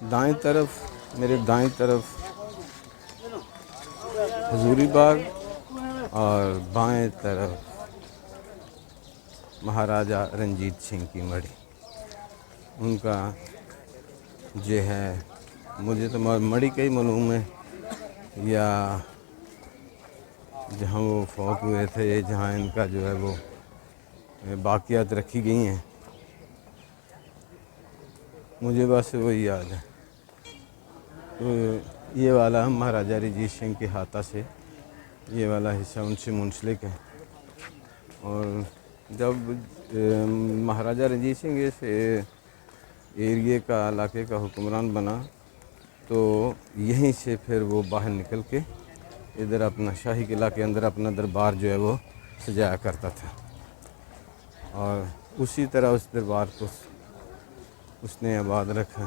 दाएं तरफ मेरे दाएं तरफ हजूरी बाग और बाएं तरफ महाराजा रंजीत सिंह की मढ़ी। उनका जो है मुझे तो मढ़ी का ही मालूम है, या जहाँ वो फौत हुए थे, जहाँ इनका जो है वो बाक़ियात रखी गई हैं, मुझे बस वही याद है। तो ये वाला महाराजा रंजीत सिंह के हाथा से ये वाला हिस्सा उनसे मुंसलिक है। और जब महाराजा रंजीत सिंह इस एरिए का इलाके का हुक्मरान बना तो यहीं से फिर वो बाहर निकल के इधर अपना शाही किला के अंदर अपना दरबार जो है वो सजाया करता था, और उसी तरह उस दरबार को उसने आबाद रखा।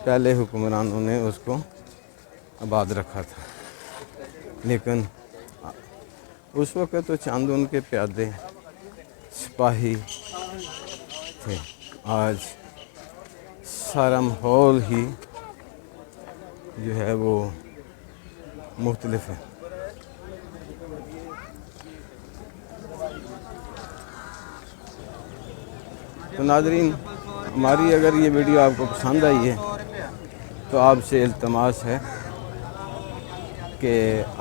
पहले हुक्मरानों ने उसको आबाद रखा था, लेकिन उस वक्त तो चंद उनके प्यादे सिपाही थे। आज सारा माहौल ही जो है वो मुख्तलिफ है। तो नाज़रीन, हमारी अगर ये वीडियो आपको पसंद आई है तो आपसे इल्तमास है कि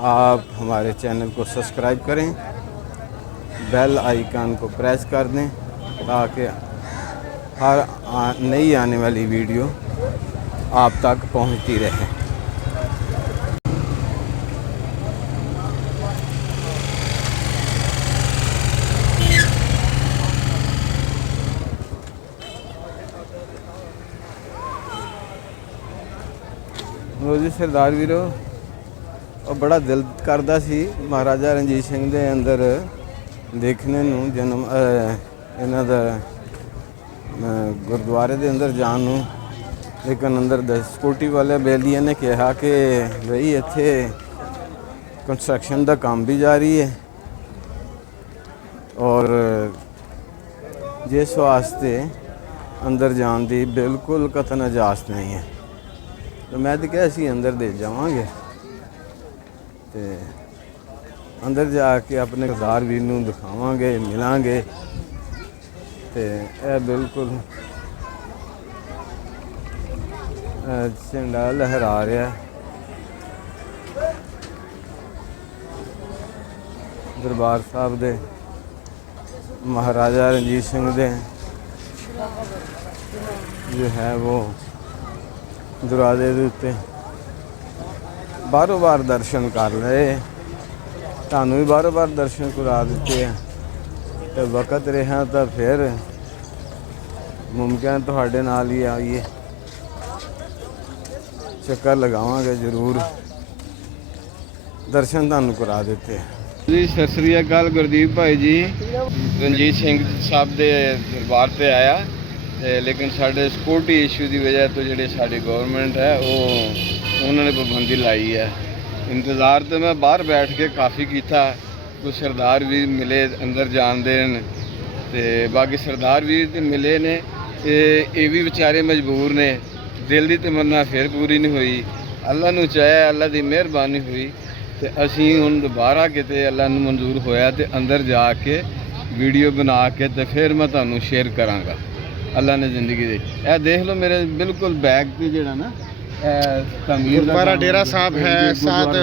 आप हमारे चैनल को सब्सक्राइब करें, बेल आइकन को प्रेस कर दें ताकि हर नई आने वाली वीडियो आप तक पहुंचती रहे। जी सरदार वीरो, और बड़ा दिल करदा सी महाराजा रंजीत सिंह दे अंदर देखने नूं जन्म इन्हां दा गुरुद्वारे दे अंदर जाण नूं, लेकिन अंदर सिक्योरिटी वाले बेलिया ने कहा कि भाई इत्थे कंस्ट्रक्शन का काम भी जारी है और जिस वास्ते अंदर जान की बिल्कुल कतन इजाज़त नहीं है। तो मैं तो क्या असी अंदर दे जावांगे ते अंदर जाके अपने सरदार वीर नूं दिखावांगे, मिलांगे। ते बिल्कुल झंडा लहरा रहा है दरबार साहब दे महाराजा रंजीत सिंह दे जो है वो दरवाजे के उत्ते बारों बार दर्शन कर रहे, थानू भी बारों बार दर्शन करा दिते हैं। तो वक्त रहा तो फिर मुमकिन तुहाडे नाल ही आइए, चक्कर लगावांगे जरूर, दर्शन थानू करा देते हैं जी। सत श्री अकाल गुरदीप भाई जी, रंजीत सिंह साहब के दरबार पर आया लेकिन साढ़े सिक्योरिटी इशू की वजह तो जी साड़ी गवर्नमेंट है वो उन्होंने पाबंदी लाई है। इंतज़ार तो मैं बाहर बैठ के काफ़ी किया, कुछ सरदार भी मिले अंदर जान देन ते बाकी सरदार भी तो मिले ने, ये भी बेचारे मजबूर ने, दिल की तमन्ना फिर पूरी नहीं हुई। अल्लाह नूं चाहे, अल्लाह की मेहरबानी हुई तो असी हुण दोबारा किते अल्लाह नूं मंजूर होया तो अंदर जाके वीडियो बना के तो फिर मैं तुहानूं शेयर करांगा अल्लाह ने जिंदगी दे। यह देख लो मेरे बिल्कुल बैग पे जो ना गुरुद्वारा डेरा साहब है, साथ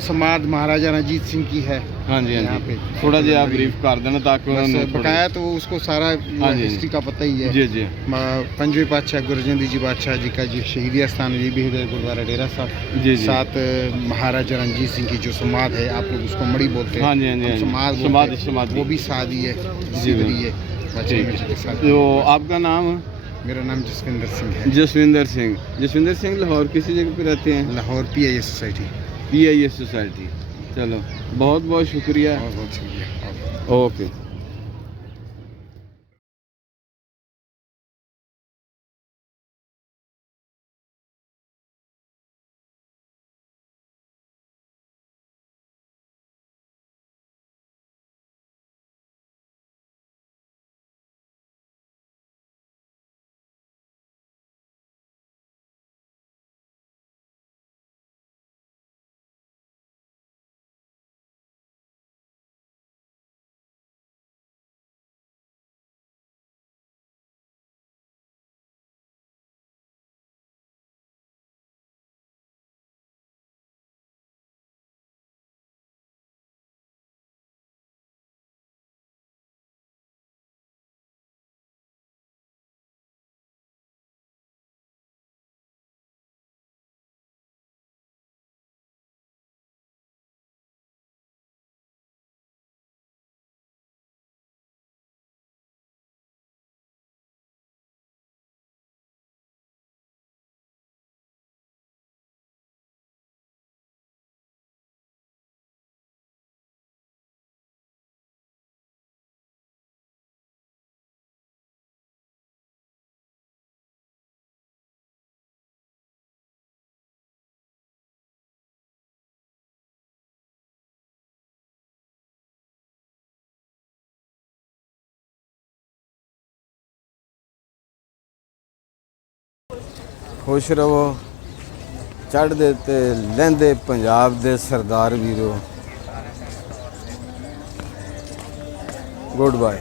समाध महाराजा रंजीत सिंह की है। हाँ जी, हाँ जी, थोड़ा जी आप ब्रीफ कर देना ताकि बकाया तो उसको सारा हिस्ट्री का पता ही है। जी जी। पंजवें पातशाह गुरजंदी जी बादशाह जी का जी शहीदी स्थान ये भी है गुरुद्वारा डेरा साहब जी। साथ महाराजा रंजीत सिंह की जो समाध है, आप लोग उसको मड़ी बोलते हैं। हाँ जी, हाँ जी, समाध वो भी शादी है जी। तो आपका नाम? मेरा नाम जसविंदर सिंह है। जसविंदर सिंह। जसविंदर सिंह लाहौर किसी जगह पे रहते हैं? Lahore PIS society. PIS society. चलो बहुत बहुत शुक्रिया। बहुत बहुत शुक्रिया। ओके। खुश रहो, चढ़दे ते लैंदे पंजाब दे सरदार वीरो। Good bye.